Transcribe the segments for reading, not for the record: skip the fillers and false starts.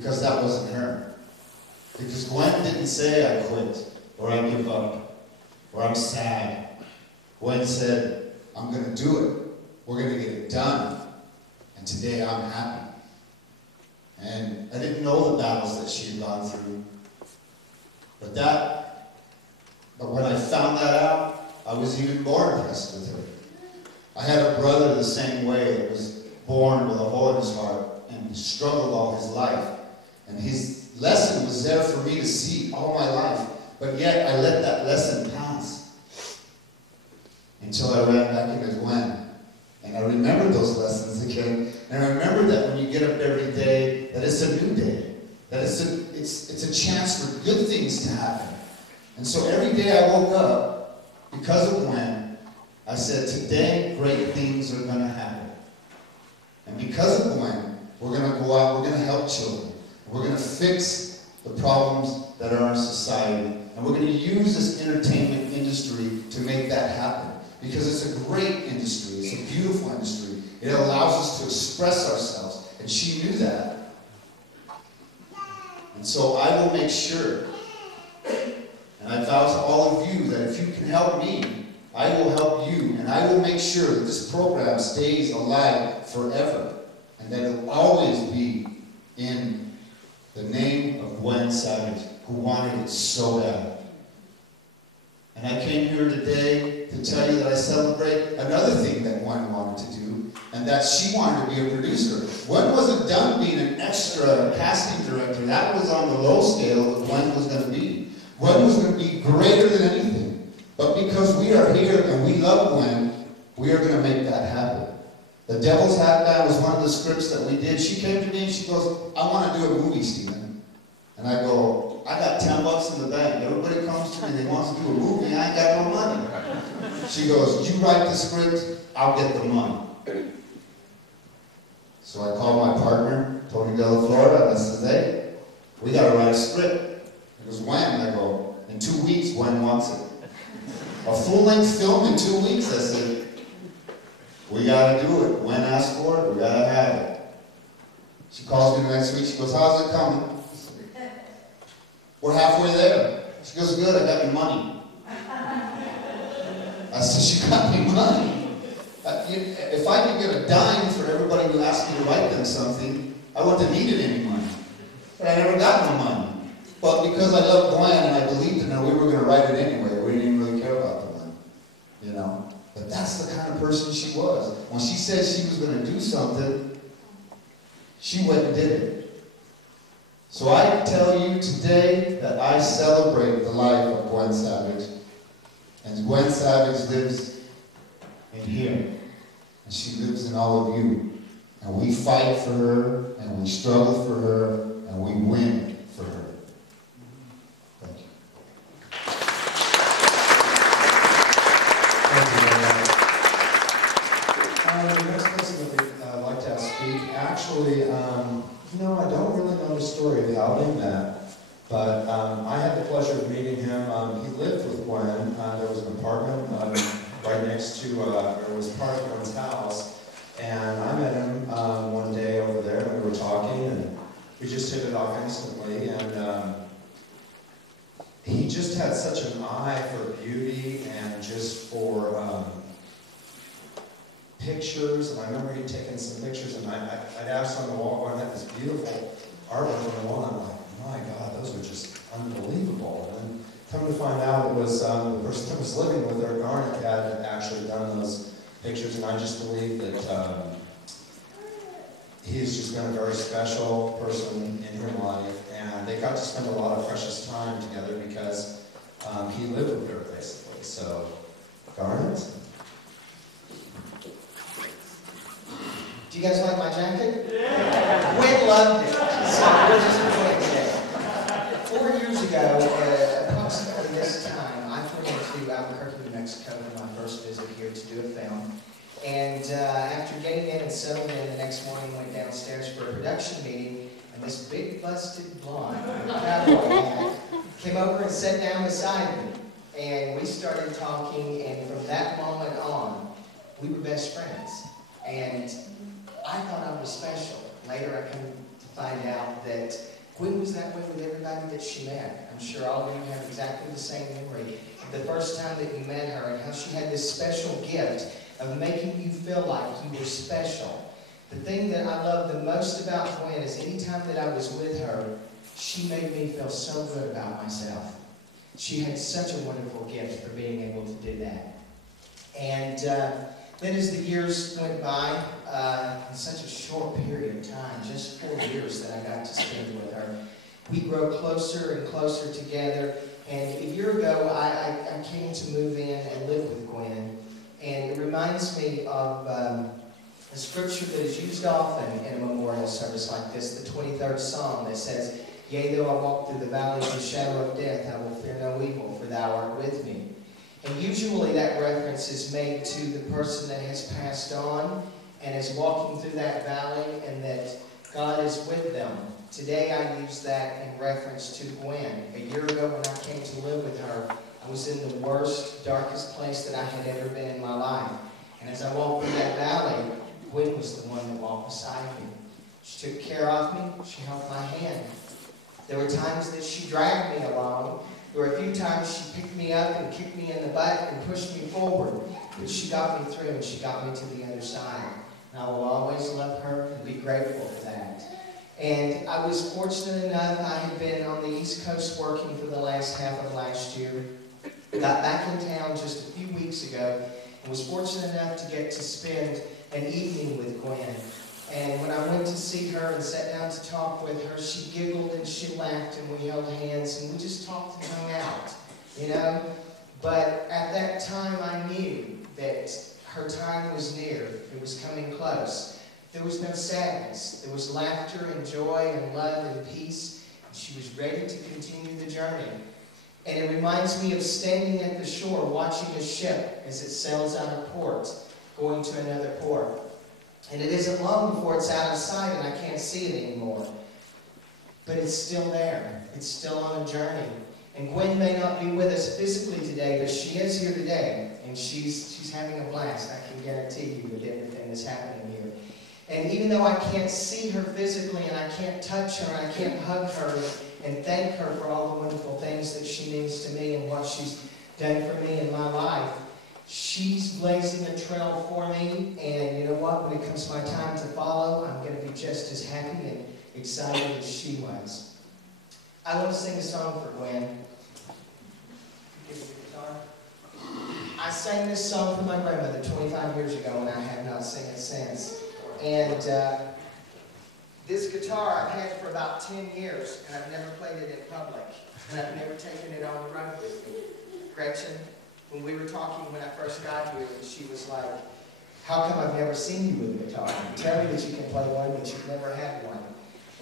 because that wasn't her. Because Gwen didn't say I quit, or I give up, or I'm sad. Gwen said, I'm going to do it. We're going to get it done. And today I'm happy. And I didn't know the battles that she had gone through. But when I found that out, I was even more impressed with her. I had a brother the same way that was born with a hole in his heart and struggled all his life. And his lesson was there for me to see all my life. But yet I let that lesson pass until I ran back into Gwyn. And I remembered those lessons again. And I remembered that when you get up every day, that it's a new day. That it's a chance for good things to happen. And so every day I woke up, because of Gwyn, I said, today great things are going to happen. And because of Gwyn, we're going to go out, we're going to help children. We're going to fix the problems that are in our society. And we're going to use this entertainment industry to make that happen. Because it's a great industry. It's a beautiful industry. It allows us to express ourselves. And she knew that. And so I will make sure, and I vow to all of you that if you can help me, I will help you. And I will make sure that this program stays alive forever. And that it will always be in the name of Gwyn Savage, who wanted it so bad. And I came here today to tell you that I celebrate another thing that Gwyn wanted to do, and that she wanted to be a producer. Gwyn wasn't done being an extra casting director. That was on the low scale that Gwyn was going to be. Gwyn was going to be greater than anything. But because we are here and we love Gwyn, we are going to make that happen. The Devil's Hat Band was one of the scripts that we did. She came to me and she goes, I want to do a movie, Stephen. And I go, I got $10 in the bank. Everybody comes to me, they want to do a movie, I ain't got no money. She goes, you write the script, I'll get the money. So I called my partner, Tony Della Florida, and I said, hey, we got to write a script. He goes, when? And I go, in 2 weeks, Gwyn wants it. A full-length film in 2 weeks? I said, we got to do it. Gwyn asked for it, we got to have it. She calls me the next week, she goes, how's it coming? We're halfway there. She goes, good, I got your money. I said, she got me money. If I could get a dime for everybody who asked me to write them something, I wouldn't have needed any money. But I never got no money. But because I loved Gwyn and I believed in her, we were going to write it anyway. We didn't even really care about the money, you know. But that's the kind of person she was. When she said she was going to do something, she went and did it. So I tell you today that I celebrate the life of Gwyn Savage. And Gwyn Savage lives in here. And she lives in all of you. And we fight for her, and we struggle for her, and we win for her. Thank you. The next person that we'd like to ask speak, actually, I don't really know the story of how they met, but I had the pleasure of meeting him. He lived with Gwyn. There was an apartment right next to, it was part of Gwyn's house, and I met him one day over there, and we were talking, and we just hit it off instantly, and he just had such an eye for beauty and just for pictures, and I remember he'd taken some pictures, and I'd asked on the wall, I had this beautiful artwork on the wall, and I'm like, my God, those are just unbelievable. And then come to find out it was the person that was living with her, Garnet, had actually done those pictures, and I just believe that he's just been a very special person in her life, and they got to spend a lot of precious time together because he lived with her, basically. So, Garnet? Do you guys like my jacket? Yeah. Gwyn loved it. So we'll just enjoy it today. 4 years ago, approximately this time, I flew into Albuquerque, New Mexico for my first visit here to do a film. And after getting in and settling in, the next morning went downstairs for a production meeting, and this big busted blonde cowboy hat came over and sat down beside me. And we started talking, and from that moment on, we were best friends. And I thought I was special. Later I come to find out that Gwyn was that way with everybody that she met. I'm sure all of you have exactly the same memory of the first time that you met her and how she had this special gift of making you feel like you were special. The thing that I love the most about Gwyn is anytime that I was with her, she made me feel so good about myself. She had such a wonderful gift for being able to do that. And then as the years went by, in such a short period of time, just 4 years that I got to spend with her, we grow closer and closer together. And a year ago, I came to move in and live with Gwyn. And it reminds me of a scripture that is used often in a memorial service like this, the 23rd Psalm, that says, "Yea, though I walk through the valley of the shadow of death, I will fear no evil, for thou art with me." And usually that reference is made to the person that has passed on and is walking through that valley and that God is with them. Today I use that in reference to Gwyn. A year ago when I came to live with her, I was in the worst, darkest place that I had ever been in my life. And as I walked through that valley, Gwyn was the one that walked beside me. She took care of me. She held my hand. There were times that she dragged me along. There were a few times she picked me up and kicked me in the butt and pushed me forward. But she got me through and she got me to the other side. And I will always love her and be grateful for that. And I was fortunate enough, I had been on the East Coast working for the last half of last year. Got back in town just a few weeks ago and was fortunate enough to get to spend an evening with Gwyn. And when I went to see her and sat down to talk with her, she giggled and she laughed and we held hands and we just talked and hung out, you know. But at that time I knew that her time was near. It was coming close. There was no sadness. There was laughter and joy and love and peace. And she was ready to continue the journey. And it reminds me of standing at the shore watching a ship as it sails out of port, going to another port. And it isn't long before it's out of sight and I can't see it anymore. But it's still there. It's still on a journey. And Gwyn may not be with us physically today, but she is here today. And she's having a blast, I can guarantee you, with everything that's happening here. And even though I can't see her physically and I can't touch her and I can't hug her and thank her for all the wonderful things that she means to me and what she's done for me in my life, she's blazing a trail for me, and you know what? When it comes my time to follow, I'm going to be just as happy and excited as she was. I want to sing a song for Gwyn. Give me the guitar. I sang this song for my grandmother 25 years ago, and I have not sung it since. And this guitar I've had for about 10 years, and I've never played it in public, and I've never taken it on the road with me. Gretchen, when we were talking when I first got here, and she was like, "How come I've never seen you with a guitar? You tell me that you can play one, but you've never had one."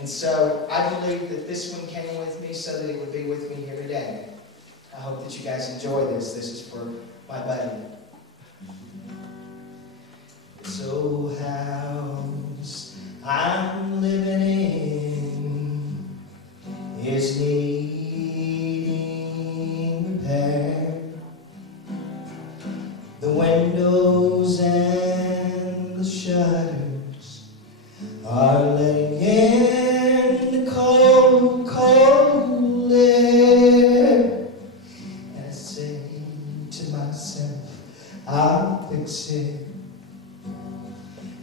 And so I believe that this one came with me so that it would be with me here today. I hope that you guys enjoy this. This is for my buddy. This old house I'm living in is needing repair. The windows and the shutters are letting in the cold, cold air. And I say to myself, I'll fix it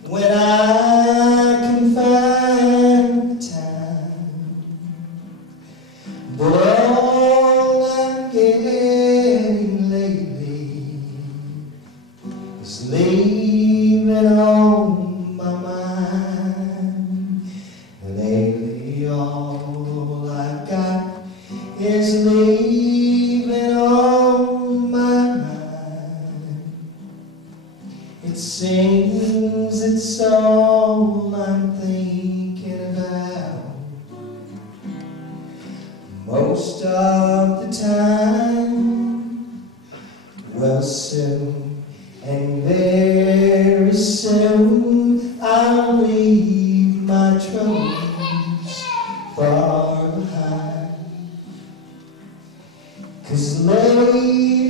when I can find the time. But all I'm getting lately is leaving on my mind. Lately all I've got is leaving on my mind. It seems it's all I'm thinking about most of the time. Well, soon and very soon I'll leave my troubles far behind. 'Cause lately